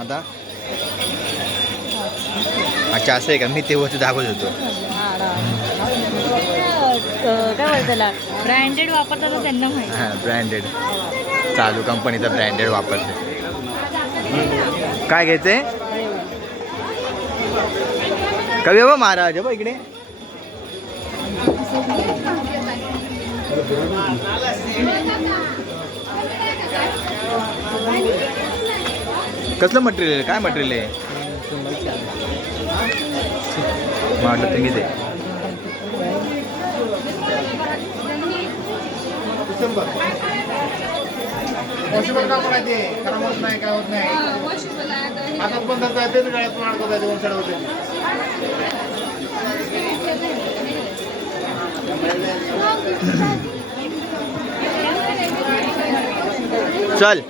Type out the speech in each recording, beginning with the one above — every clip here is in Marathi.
आता अच्छा असं आहे का? मी ते वस्तू दाखवत होतो. काय बोलतात त्याला, ब्रँडेड वापरतात तर त्यांना माहिती. हां ब्रँडेड, चालू कंपनीचा ब्रँडेड वापरते. काय घ्यायचंय? कवी बा महाराज बा इकडे. कसलं मटेरियल आहे? काय मटेरियल आहे? म्हटलं तुम्ही ते वॉशेबल का करायचे? खराब होत नाही, काय होत नाही. हातात पण धरता येते, गळ्यात पण अडकवता येते, वन साईड होते. चल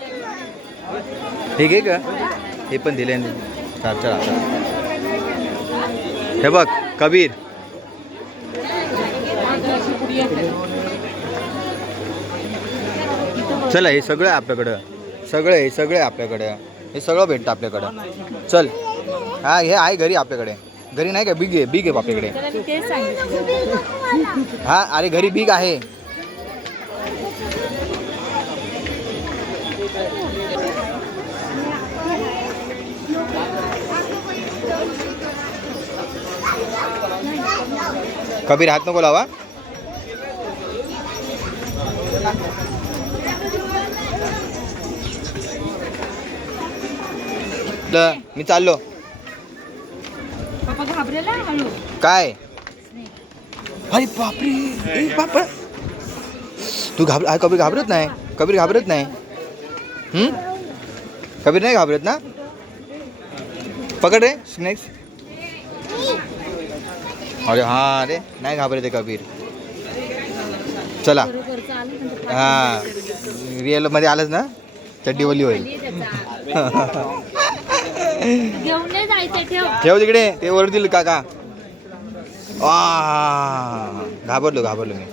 हे घे का? हे पण दिले चार चार. हे बघ कबीर, चला हे सगळं आहे आपल्याकडं. हे सगळं आहे आपल्याकडं. हे सगळं भेटतं आपल्याकडं. चल हा हे आहे घरी आपल्याकडे. घरी नाही का? बिग आहे आपल्याकडे. हा अरे घरी बिग आहे. कबीर हात नको लावा. मी चाललो. काय? अरे बापरे बापा, तू कबीर घाबरत नाही? कबीर घाबरत नाही? कबीर नाही घाबरत ना? पकड रे स्नेक्स. अरे हा रे नाही घाबरत आहे कबीर. चला हा रिअल मध्ये आलंच ना, चड्डीवली होईल. ठेव तिकडे, ते ओरडतील काका. घाबरलो मी.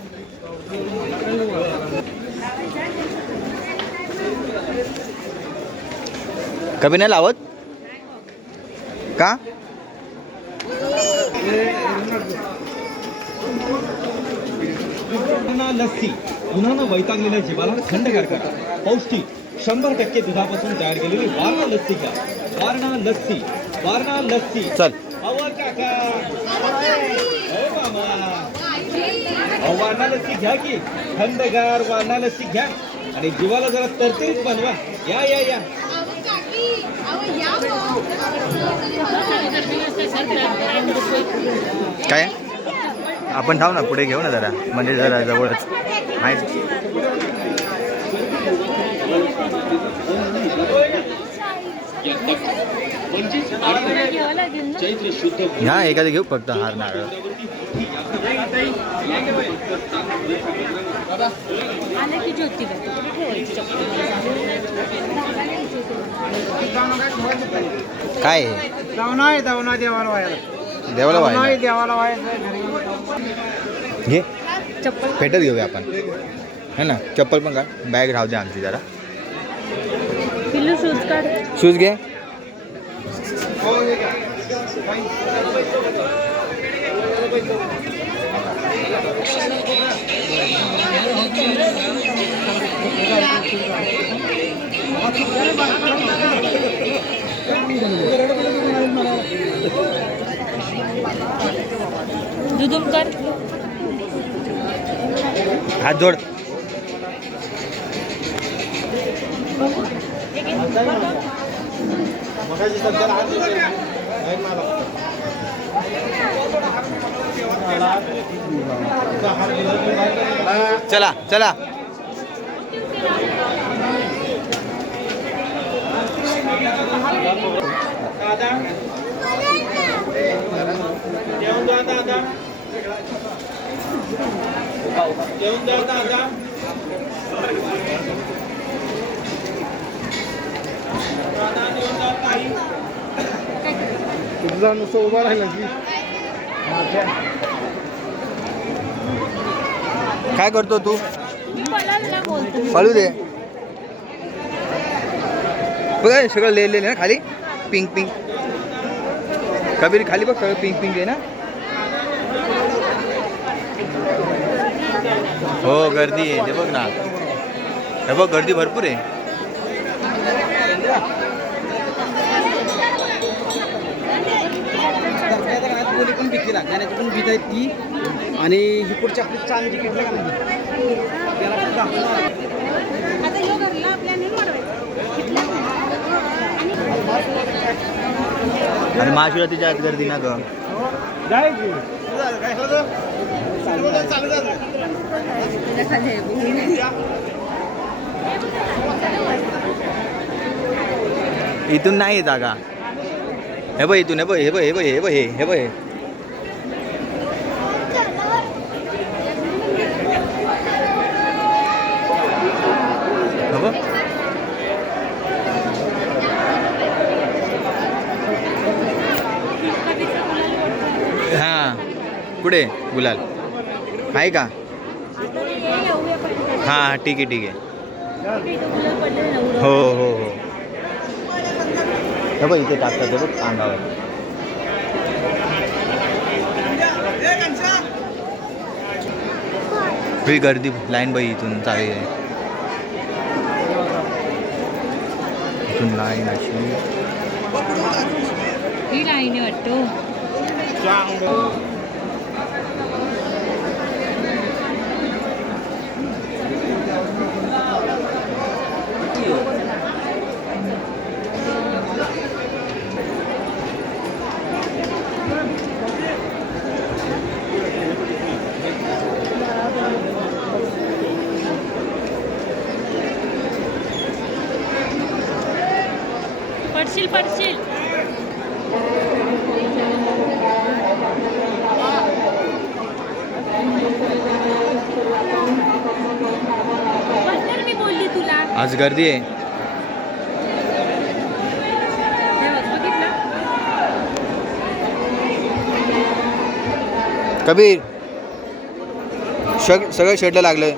कभी नाही लावत का? लस्सी उन्हानं वैतागलेल्या जीवाला थंडगार करा. पौष्टिक 100% दुधापासून तयार केलेली वारणा लस्सी घ्या. वारणा लस्सी. चल अहो काका, वारणा लस्सी घ्या की. थंडगार वारणा लस्सी घ्या आणि जीवाला जरा तरतरीत बनवा. या काय आपण थांब ना, पुढे घेऊ ना जरा, म्हणजे जरा जवळच आहे. ह्या एखादं घेऊ फक्त हार नारळ. काय देवाला व्हायला घे. फेटत घेऊया आपण है ना. चप्पल पण का? बॅग राहू दे आमची जरा. शूज घे. दुधुम कर. हात जोड. चला चला. तुझा नुसतं उभा राहिला की काय करतो तू? पळू दे. बघा हे सगळं लिहिलेलं ना खाली पिंक पिंक. कबीर खाली बघ सगळं पिंक पिंक आहे ना. हो गर्दी आहे ते बघ ना. हे बघ गर्दी भरपूर आहे. पण भीती लागण्याची पण भीत आहे ती. आणि ही पुढची आपली चांदी घेतली का नाही त्याला पण दाखवणार. आणि महाशिवरात्रीच्या आत गर्दी ना ग. इथून नाही जागा. हे बघ इथून हे बघ हे बघ हे बघ हे बघ हे बघ. हां पुढे गुलाल आहे का. हां ठीक आहे ठीक आहे. हो हो हो. हे बघ इथे टाकतात हे बघ अंगावर. ही गर्दी लाईन बाई इथून चालली आहे. इथून लाईन अशी. ही लाईन वाटतो. पडशील पडशील. मी बोलली तुला आज गर्दी आहे. कबीर सगळं शेडला लागलंय.